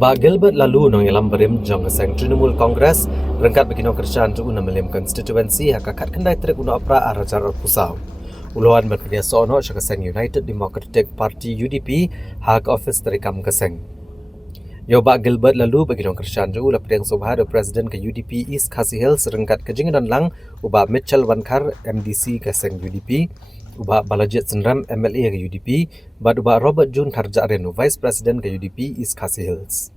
Ubah Gilbert lalu nong ilam berim jong keseng Trinamool Congress rengkat begino kerjaan tu una melim constituency hakakat kendai trek una opera arajar pusau. Uluan berkedia sono keseng United Democratic Party UDP hak office terikam keseng. Yo ba Gilbert lalu begino kerjaan tu ulah pedang sobha do Presiden ke UDP East Khasi Hills rengkat kejingan lang ubah Mitchell Wankar MDC keseng UDP. Ubah Balajit Senram MLA ke UDP, bad ubah Robert Jun Karja Reno Vice President ke UDP East Khasi Hills.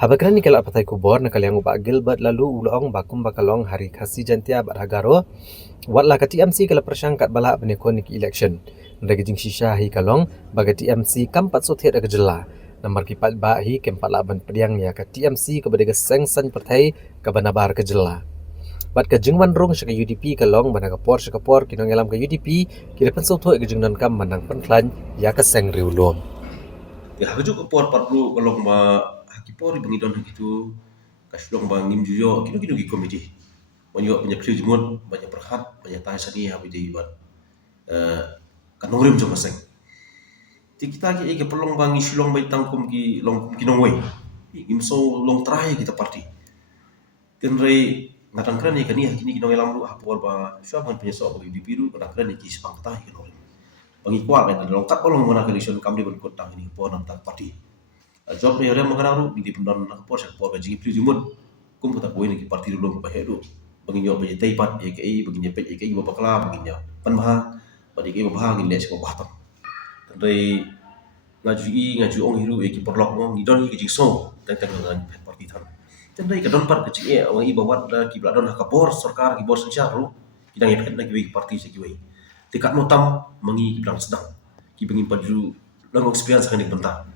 Habakran ni kalau patai kubor nak yang ubah Gilbert lalu ulong bakum bakalong hari Khasi Jantia Barhagaro, watlah ke TMC kalau persangkat balak penekon ki election. Ndagi jing shisha hi kalong bagi TMC kampat sotet ke jela. Nomor kipat ba hi kempat laban pediang ya ke TMC kepada geseng san partai ke banabar ke jela. Bat ke jengwan rong syaka UDP kalong mana kapor kinong alam ke UDP kira pensau tu ke jengnan kam manang penklan ya ke seng riulom. Ya hajo kapor parlu kalong ma hakipor bangidon hakitu kasulong bangim juyo kinu gi komiti. Banyak banyak jemut banyak perhat banyak tay sani habidi bat kanorim jong maseng. Ti kita ki pelong bangi silong bai tangkum ki long kinong wei. Imso long terakhir kita parti. Tenrei ngatang kran ni kini kinong elam lu hapor ba syabang penyesok bagi dipiru ngatang kran ni kis pangtai kinong. Bangi kuat kan longkat polong mana kalision kam di berkot tang ini po nam tak parti. Job ni orang mengarang di pendan nak po sak po ba jingi piru jumut kum kata ko ini ki parti dulu ba hedu. Bangi yo ba tai pat EKI bangi nyepet EKI ba bakla bangi nya pan bah bagi ki ba ngin les ko batam. Tandai ngaju ong hiru ki porlok mo ngidon ki jingso tentang dengan parti tan. Tandai ka don par ke ci awang i bawat da ki bladon hakapor sarkar ki bor senjaru kidang epet na ki parti se ki wei. Tikat notam mengi bilang sedang ki bengin paju lang experience kan bentar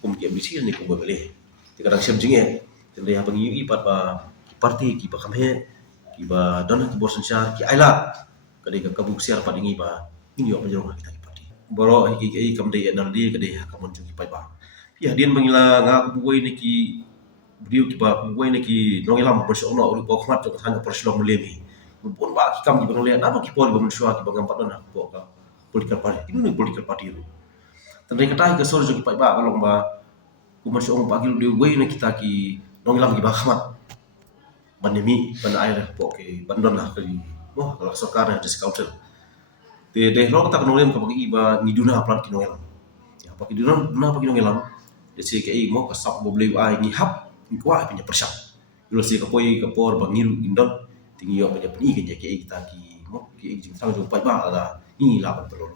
kum ki ambisi ni kum boleh tikadang siap jinge tende ha bengi i pat ba parti ki ba kamhe ki ba dona ki bor sensyar ki aila kade ka kabuk siar pat ingi ba ini yo penjong kita ki parti boro ki kam dei NLD kade ha kamun ki pai ba ya dien bengila nga buai ni ki beliau ki ba buai ni ki nongelam bersyaallah uri pokmat to kan persilong mulemi pun ba ki kam ki bang lihat apa ki pol bang syua ki bang empat na po ka political party ini political party itu tandai kata ke sor jo ki pai ba kalong ba kuman syong pagi lu we na kita ki nongelam ki ba khamat pandemi ban air po ke bandon lah ke wah kalau sarkar na discounter de lo kata nongelam ka bagi ba ngiduna plan ki nongelam ya pa ki duna na pa ki nongelam de se ke mo ka sap bo bleu ai ni hap ni kwa pinya persyak lo se ka poi ka por bang ngiru indon tinggi yo banyak peni ke kita ki mo ki jing sang jo pai ba la ni la ban pelon